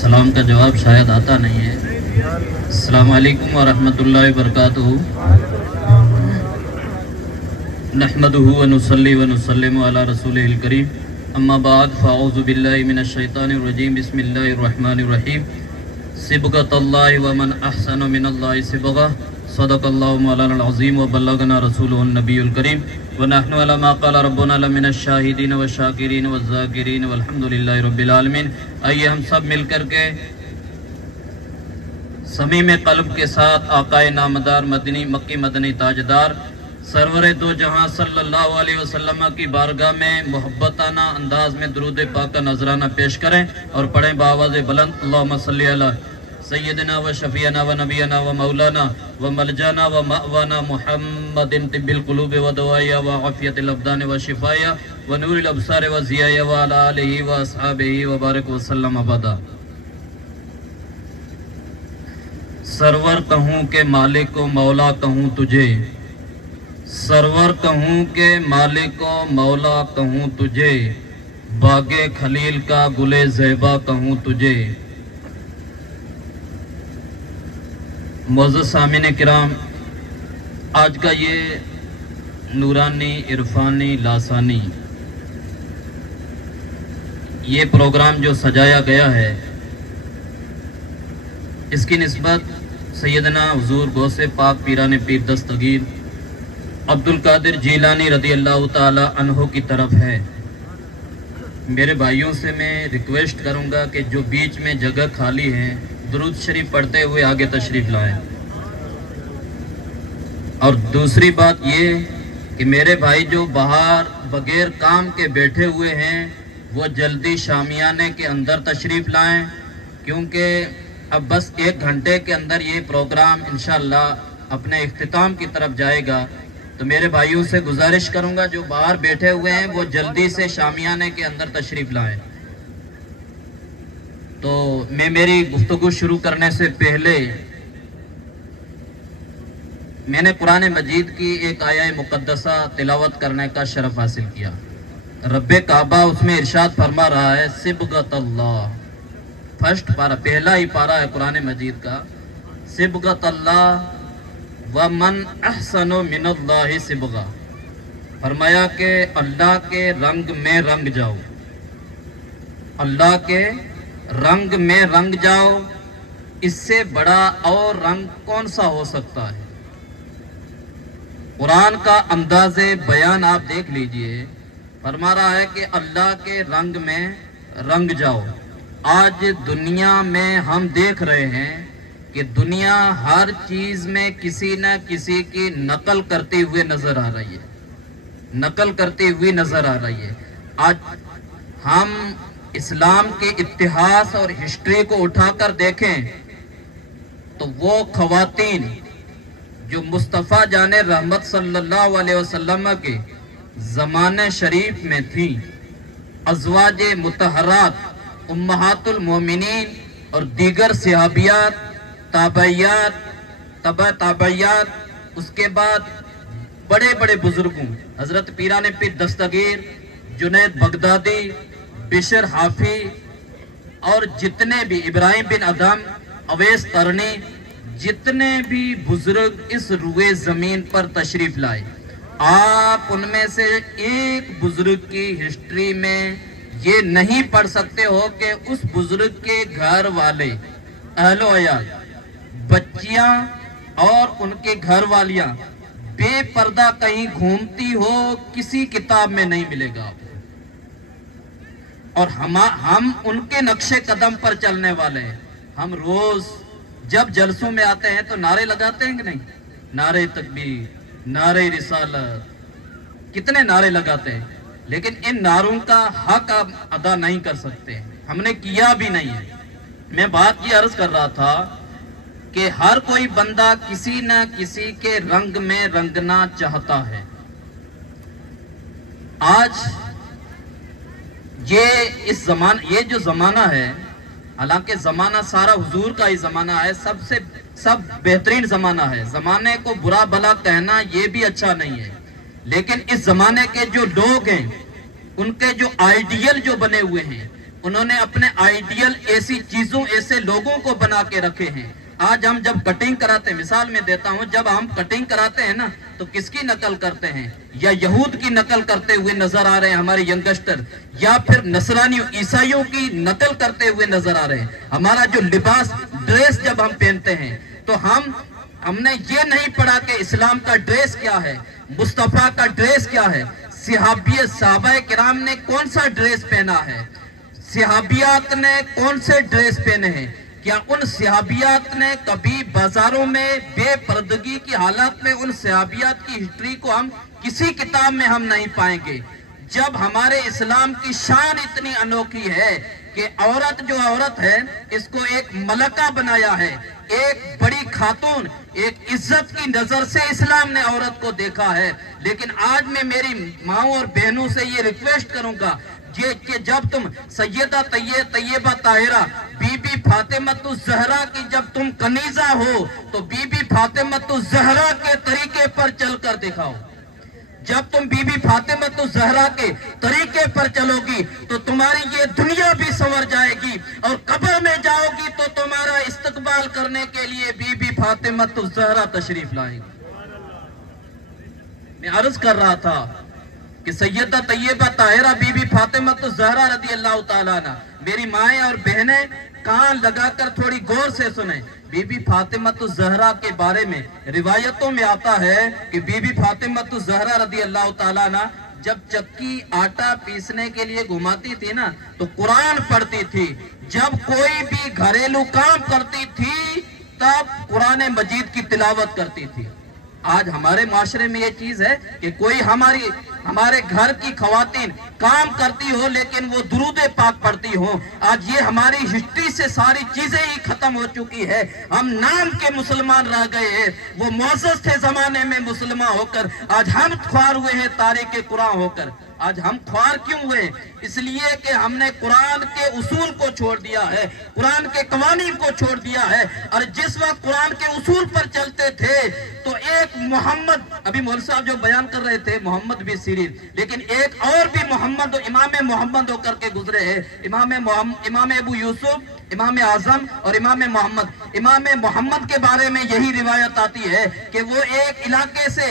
सलाम का जवाब शायद आता नहीं है। अस्सलामु अलैकुम व रहमतुल्लाहि व बरकातुहू। नहमदुहु व नुसल्ली व नुसल्लिमु अला रसूलिहिल करीम। अम्मा बाद फ़अऊज़ु बिल्लाहि मिनश शैतानिर रजीम। बिस्मिल्लाहिर रहमानिर रहीम। सिबगतल्लाहि व मन अहसनु मिनल्लाहि सिबगा। सदक़ल्लाहु मौलाना अज़ीम व बल्लगना रसूलुहुन नबियुल करीम व नहनु अला मा क़ाला रब्बुना लमिनश शाहिदीन व शाकिरीन व ज़ाकिरीन वल्हम्दुलिल्लाहि रब्बिल आलमीन। आइए हम सब मिलकर के समीम क़ल्ब के साथ आक़ाए नामदार मदनी मक्की मदनी ताजदार सरवरे दो जहां सल्लल्लाहु अलैहि वसल्लम की बारगाह में मोहब्बताना अंदाज में दुरूद पाक का नजराना पेश करें और पढ़ें बावाज़ बुलंद अल्लाहुम्मा सल्ली अला सय्यदना व शफीना व नबीना व मौलाना व मलजाना व मअवाना मुहम्मदिन तिब्बिल क़ुलूब व दवाया व आफ़ियतिल अब्दान व शिफ़ाया व नूरिल अब्सार व ज़ियाया व अला आलिहि व अस्हाबिहि व बारिक व सल्लम अबदा। सरवर कहूँ के मालिक को मौला कहूँ तुझे, सरवर कहूँ के मालिक को मौला कहूँ तुझे, बागे खलील का गुले ज़ेबा कहूँ तुझे। मुअज़्ज़ज़ सामिन किराम, आज का ये नूरानी इरफानी लासानी ये प्रोग्राम जो सजाया गया है, इसकी निस्बत सैयदना हुज़ूर गौसे पाक पीराने पीर दस्तगीर अब्दुल कादिर जीलानी रज़ी अल्लाह ताला अन्हो की तरफ है। मेरे भाइयों से मैं रिक्वेस्ट करूंगा कि जो बीच में जगह खाली है दुरूद शरीफ पढ़ते हुए आगे तशरीफ लाएं। और दूसरी बात ये कि मेरे भाई जो बाहर बगैर काम के बैठे हुए हैं वो जल्दी शामियाने के अंदर तशरीफ लाएं, क्योंकि अब बस 1 घंटे के अंदर ये प्रोग्राम इंशाअल्लाह अपने इख्तिताम की तरफ जाएगा। तो मेरे भाइयों से गुजारिश करूंगा जो बाहर बैठे हुए हैं वो जल्दी से शामियाने के अंदर तशरीफ लाएं। तो मैं मेरी गुफ्तगू शुरू करने से पहले मैंने कुरान मजीद की एक आया मुक़द्दसा तिलावत करने का शरफ हासिल किया। रब्बे काबा उसमें इरशाद फरमा रहा है, सिबगतल्लाह, फर्स्ट पारा, पहला ही पारा है कुरान मजीद का, सिबगतल्लाह व मन अहसनु मिनल्लाहि सिबगा। फरमाया कि अल्लाह के रंग में रंग जाओ, अल्लाह के रंग में रंग जाओ, इससे बड़ा और रंग कौन सा हो सकता है। कुरान का अंदाज़े बयान आप देख लीजिए, फरमा रहा है कि अल्लाह के रंग में रंग जाओ। आज दुनिया में हम देख रहे हैं कि दुनिया हर चीज में किसी न किसी की नकल करते हुए नजर आ रही है, नकल करती हुई नजर आ रही है। आज हम इस्लाम के इतिहास और हिस्ट्री को उठाकर देखें तो वो खवातीन जो मुस्तफ़ा जाने रहमत सल्लल्लाहु अलैहि वसल्लम के ज़माने शरीफ में थी, अज़वाजे मुतहरात, उम्महातुल मोमिनीन और दीगर सहाबियात, ताबैयात, तबा ताबैयात, उसके बाद बड़े बड़े बुजुर्गों हजरत पीराने पीर दस्तगीर, जुनैद बगदादी, बिशर हाफी और जितने भी इब्राहिम बिन अदम, अवैस तरनी, जितने भी बुजुर्ग इस रुए जमीन पर तशरीफ लाए, आप उनमें से एक बुजुर्ग की हिस्ट्री में ये नहीं पढ़ सकते हो कि उस बुजुर्ग के घर वाले, अहलो अयाल, बच्चियां और उनके घर वालियां बेपर्दा कहीं घूमती हो, किसी किताब में नहीं मिलेगा। और हम उनके नक्शे कदम पर चलने वाले हैं। हम रोज जब जलसों में आते हैं तो नारे लगाते हैं कि नहीं, नारे तकबीर, नारे रिसालत, कितने नारे लगाते हैं, लेकिन इन नारों का हक आप अदा नहीं कर सकते, हमने किया भी नहीं है। मैं बात ये अर्ज कर रहा था कि हर कोई बंदा किसी न किसी के रंग में रंगना चाहता है। आज ये जो जमाना है, हालांकि जमाना सारा हुजूर का ही जमाना है, सब बेहतरीन जमाना है। जमाने को बुरा भला कहना ये भी अच्छा नहीं है, लेकिन इस जमाने के जो लोग हैं उनके जो आइडियल जो बने हुए हैं उन्होंने अपने आइडियल ऐसी चीजों, ऐसे लोगों को बना के रखे हैं। आज हम जब कटिंग कराते हैं, मिसाल में देता हूं, जब हम कटिंग कराते हैं ना तो किसकी नकल करते हैं? या यहूद की नकल करते हुए नजर आ रहे हैं हमारे यंगस्टर, या फिर नसरानियों ईसाइयों की नकल करते हुए नजर आ रहे हैं। हमारा जो लिबास, ड्रेस जब हम पहनते हैं तो हमने ये नहीं पढ़ा कि इस्लाम का ड्रेस क्या है, मुस्तफा का ड्रेस क्या है, सहाबा किराम ने कौन सा ड्रेस पहना है, सहाबियात ने कौन से ड्रेस पहने हैं। क्या उन सहाबियात ने कभी बाजारों में बेपर्दगी की हालत में उन सहाबियात की हिस्ट्री को हम किसी किताब में हम नहीं पाएंगे। जब हमारे इस्लाम की शान इतनी अनोखी है कि औरत जो औरत है इसको एक मलका बनाया है, एक बड़ी खातून, एक इज्जत की नजर से इस्लाम ने औरत को देखा है। लेकिन आज मैं मेरी माओ और बहनों से ये रिक्वेस्ट करूंगा कि जब तुम सैयदा तैयबा ताहिरा बीबी फातिमतुज ज़हरा की जब तुम कनीजा हो तो बीबी फातिमतुज ज़हरा के तरीके पर चलकर दिखाओ। जब तुम बीबी फातिमतुज ज़हरा के तरीके पर चलोगी तो तुम्हारी ये दुनिया भी संवर जाएगी और कब्र में जाओगी तो तुम्हारा इस्तकबाल करने के लिए बीबी फातिमतुज ज़हरा तशरीफ लाएगी। मैं अर्ज कर रहा था कि सैयदा तैयबा ताहिरा बीबी फातिमतुज ज़हरा रदी अल्लाह ताला अन्हा, मेरी माएं और बहनें कान लगाकर थोड़ी गौर से सुने। बीबी फातिमतुज ज़हरा के बारे में रिवायतों में आता है कि बीबी फातिमतुज ज़हरा रदी अल्लाह ताला अन्हा जब चक्की आटा पीसने के लिए घुमाती थी ना तो कुरान पढ़ती थी। जब कोई भी घरेलू काम करती थी तब कुरान मजीद की तिलावत करती थी। आज हमारे माशरे में ये चीज है कि कोई हमारे घर की खवातीन काम करती हो लेकिन वो दुरूद पाक पढ़ती हो। आज ये हमारी हिस्ट्री से सारी चीजें ही खत्म हो चुकी है। हम नाम के मुसलमान रह गए हैं। वो मुअज़्ज़ज़ थे जमाने में मुसलमान होकर, आज हम ख्वार हुए हैं तारीख़ कुरान होकर। आज हम ख्वार क्यों हुए? इसलिए कि हमने कुरान के उसूल को छोड़ दिया है, कुरान के कवानीन को छोड़ दिया है। और जिस वक्त कुरान के उसूल पर चलते थे तो एक मोहम्मद, अभी मौलवी साहब जो बयान कर रहे थे मोहम्मद बिन सीरीन, लेकिन एक और भी मोहम्मद, इमाम मोहम्मद होकर के गुजरे हैं। इमाम अबू यूसुफ, इमाम आजम और इमाम मोहम्मद। इमाम मोहम्मद के बारे में यही रिवायत आती है कि वो एक इलाके से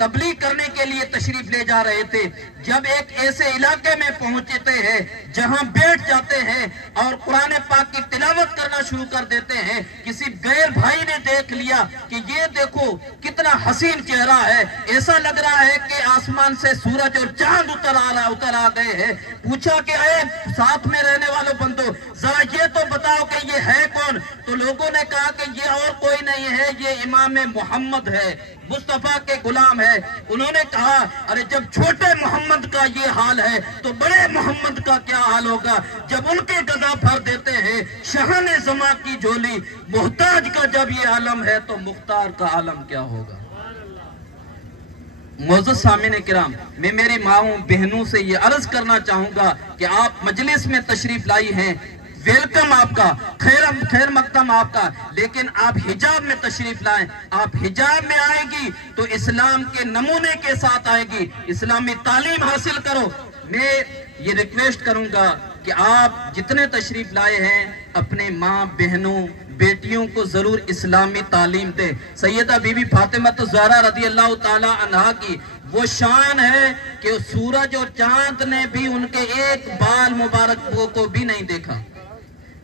तबलीग करने के लिए तशरीफ ले जा रहे थे। जब एक ऐसे इलाके में पहुंचते हैं जहां बैठ जाते हैं और कुरान पाक की तिलावत करना शुरू कर देते हैं, किसी गैर भाई ने देख लिया कि ये देखो कितना हसीन चेहरा है, ऐसा लग रहा है कि आसमान से सूरज और चांद उतर आ गए हैं। पूछा कि अरे साथ में रहने वालों बंदो जरा ये तो बताओ कि ये है कौन? तो लोगों ने कहा कि ये और कोई नहीं है, ये इमाम मोहम्मद है, मुस्तफा के गुलाम है। उन्होंने कहा अरे जब छोटे मोहम्मद का ये हाल है तो बड़े मोहम्मद का क्या हाल होगा? जब उनके गदा भर देते हैं शहाने ज़मा की झोली, मोहताज का जब ये आलम है तो मुख्तार का आलम क्या होगा? मुअज़्ज़ज़ सामिन किराम, मैं मेरी माओं बहनों से ये अर्ज करना चाहूंगा कि आप मजलिस में तशरीफ लाई हैं, वेलकम आपका, खैर मकदम आपका, लेकिन आप हिजाब में तशरीफ लाएं। आप हिजाब में आएगी तो इस्लाम के नमूने के साथ आएगी, इस्लामी तालीम हासिल करो। मैं ये रिक्वेस्ट करूंगा कि आप जितने तशरीफ लाए हैं अपने माँ बहनों बेटियों को जरूर इस्लामी तालीम दें। सैयदा बीबी फातिमतुज ज़हरा रदी अल्लाह ताला अन्हा की वो शान है कि सूरज और चांद ने भी उनके एक बाल मुबारक को भी नहीं देखा।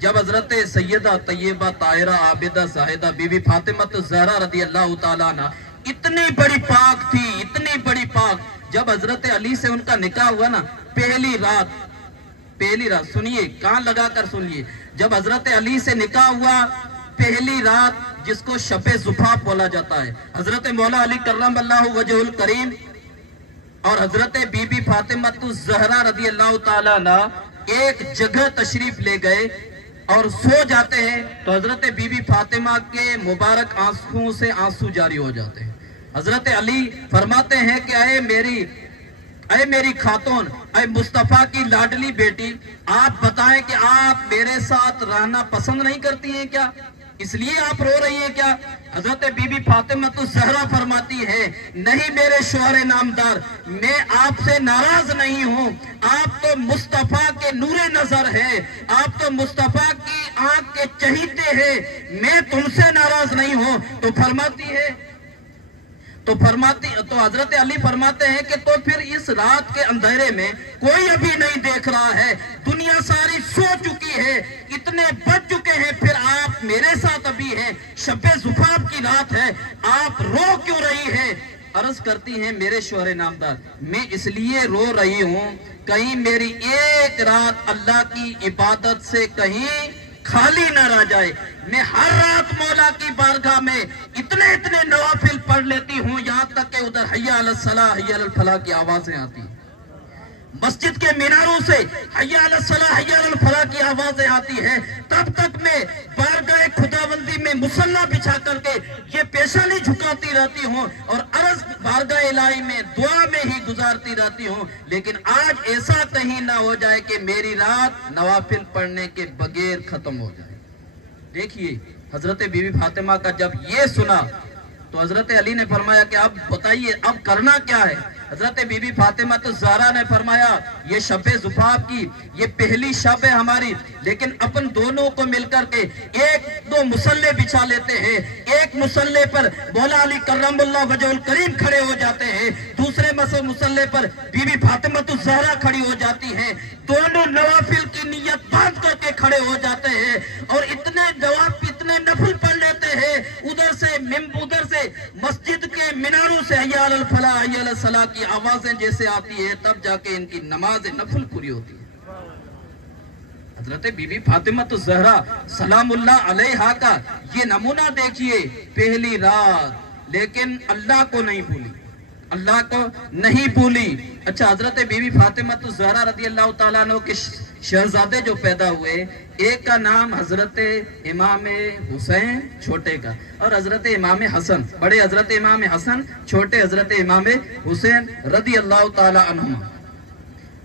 जब हजरत सैयदा तैयबा ताहिरा आबिदा ज़ाहिदा बीबी फातिमतुज ज़हरा रदी अल्लाह ताला अन्हा इतनी बड़ी पाक थी, इतनी बड़ी पाक, जब हजरत अली से उनका निकाह हुआ ना, पहली रात सुनिए, कान लगाकर सुनिए, जब हजरत अली से निकाह हुआ पहली रात, जिसको शबे ज़ुफ़ाफ़ बोला जाता है, हजरत मौला अली कर्रमल्लाहु वजहुल करीम और हजरत बीबी फातिमतुज ज़हरा रदी अल्लाह ताला अन्हा एक जगह तशरीफ ले गए और सो जाते हैं तो हजरत बीबी फातिमा के मुबारक आंसुओं से आंसू जारी हो जाते हैं। हजरत अली फरमाते हैं कि अय मेरी खातून, अय मुस्तफा की लाडली बेटी, आप बताएं कि आप मेरे साथ रहना पसंद नहीं करती हैं क्या? इसलिए आप रो रही हैं क्या? हजरत बीबी फातिमा तो ज़हरा फरमाती है, नहीं मेरे शौहर नामदार, मैं आपसे नाराज नहीं हूं, आप तो मुस्तफा के नूरे नजर है, आप तो मुस्तफा की आंख के चहीते हैं, मैं तुमसे नाराज नहीं हूं। तो हजरत अली फरमाते हैं कि तो फिर इस रात के अंधेरे में कोई अभी नहीं देख रहा है, दुनिया सारी सो चुकी है, इतने बज चुके हैं, फिर आप मेरे साथ अभी हैं, शब्बे जुफाफ की रात है, आप रो क्यों रही है? अर्ज करती हैं, मेरे शौहर नामदार, मैं इसलिए रो रही हूं कहीं मेरी एक रात अल्लाह की इबादत से कहीं खाली ना रह जाए। मैं हर रात मौला की बारगाह में इतने इतने नवाफिल पढ़ लेती हूँ, यहाँ तक कि उधर हय्या अलल सलाह हय्या अलल फलाह की आवाजें आती, मस्जिद के मीनारों से हय्या अलल सलाह हय्या अलल फलाह की आवाजें आती है, तब तक मैं बारगाह खुदाबंदी में मुसल्ला बिछा करके ये पेशानी झुकाती रहती हूँ और अर्ज बारगाह इलाही में दुआ में ही गुजारती रहती हूँ। लेकिन आज ऐसा कहीं ना हो जाए कि मेरी रात नवाफिल पढ़ने के बगैर खत्म हो जाए। देखिए हजरत बीबी फातिमा का जब ये सुना तो हजरत अली ने फरमाया कि अब बताइए अब करना क्या है? हजरत बीबी फातिमा तो ज़हरा ने फरमाया, ये शब्बे जुफाफ की ये पहली शब है हमारी, लेकिन अपन दोनों को मिलकर के एक दो मुसल्ले बिछा लेते हैं, एक मुसल्ले पर मौला अली कर्रमुल्लाह वजहुल करीम खड़े हो जाते हैं, दूसरे मुसल्ले पर बीबी फातिमा तो ज़हरा खड़ी हो जाती है, दोनों नवाफिल की नियत बांध करके खड़े हो जाते हैं और इतने नफल पढ़ लेते हैं, उधर से मस्जिद के मीनारों से हय्या अलल फलाह हय्या अलल सलाह की आवाजें जैसे आती है, तब जाके इनकी नमाज नफल पूरी होती है। हजरत बीबी फातिमा तो ज़हरा सलामुल्लाह अलैहा का ये नमूना देखिए, पहली रात, लेकिन अल्लाह को नहीं भूली, अल्लाह को नहीं भूली। अच्छा, हजरत बीबी फातिमा तो ज़हरा रज़ी अल्लाह ताला अन्हु के शहजादे जो पैदा हुए, एक का नाम हजरत इमाम हुसैन छोटे का और हजरत इमाम हसन, बड़े हजरत इमाम हसन, छोटे हजरत इमाम हुसैन रज़ी अल्लाह ताला अन्हुमा।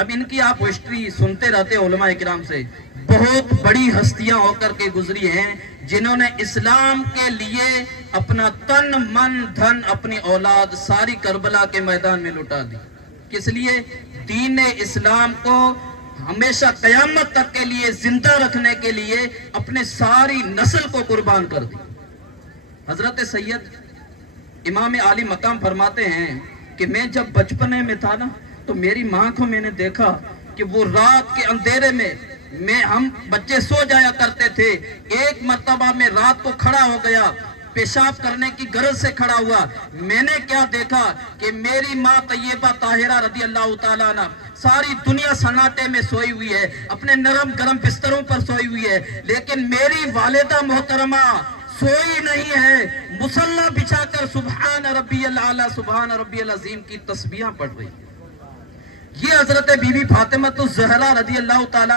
अब इनकी आप हिस्ट्री सुनते रहते उलमा इकराम से, बहुत बड़ी हस्तियां होकर के गुजरी हैं, जिन्होंने इस्लाम के लिए अपना तन मन धन अपनी औलाद सारी करबला के मैदान में लुटा दी। किस लिए? दीन इस्लाम को हमेशा कयामत तक के लिए जिंदा रखने के लिए अपने सारी नस्ल को कुर्बान कर दी। हजरत सैयद इमाम आली मकाम फरमाते हैं कि मैं जब बचपने में था ना, तो मेरी माँ को मैंने देखा कि वो रात के अंधेरे में हम बच्चे सो जाया करते थे, एक मर्तबा में रात को खड़ा हो गया, पेशाब करने की गरज से खड़ा हुआ, मैंने क्या देखा कि मेरी माँ तैयबा ताहिरा रज़ी अल्लाह ताला अन्हा सारी दुनिया सन्नाटे में सोई हुई है, अपने नरम गरम बिस्तरों पर सोई हुई है, लेकिन मेरी वालिदा मोहतरमा सोई नहीं है, मुसल्ला बिछाकर सुभान रब्बियल आला सुभान रब्बियल अजीम की तस्बीह पढ़ रही है। ये हजरत बीबी फातिमा तो ज़हरा रज़ी अल्लाह ताला